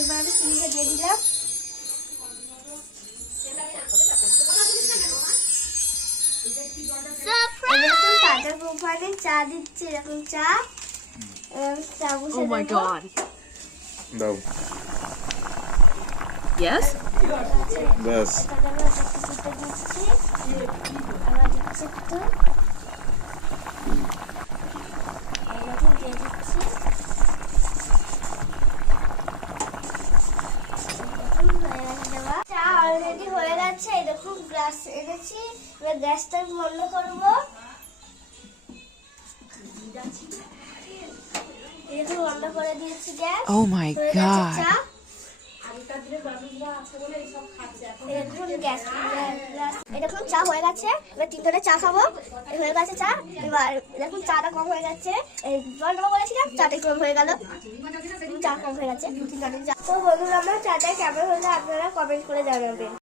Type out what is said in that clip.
এবার আমি চিনিটা দিয়ে দিলাম। এরকম টাটা কোম্পানি চা দিচ্ছে, এরকম চা। চা বসে Oh my god. দাও Yes? ব্যাস। আবার দিচ্ছি একটু, এরকম দিয়ে দিচ্ছি। চা অলরেডি হয়ে গেছে। এরকম গ্লাস এনেছি, এবার গ্যাসটা বন্ধ করবো। এরকম বন্ধ করে দিয়েছি গ্যাস। Oh my হয়ে গেছে god. চা। এরকম চা হয়ে গেছে। এবার তিনজনে চা খাবো। হয়ে গেছে চা। এবার দেখুন চাটা কম হয়ে যাচ্ছে, জল দেবো বলেছিলাম, চাটা কম হয়ে গেল, চা কম হয়ে গেছে। তিনজনের চা। তো বন্ধুরা, আমার চাটা কেমন হলো আপনারা কমেন্ট করে জানাবেন।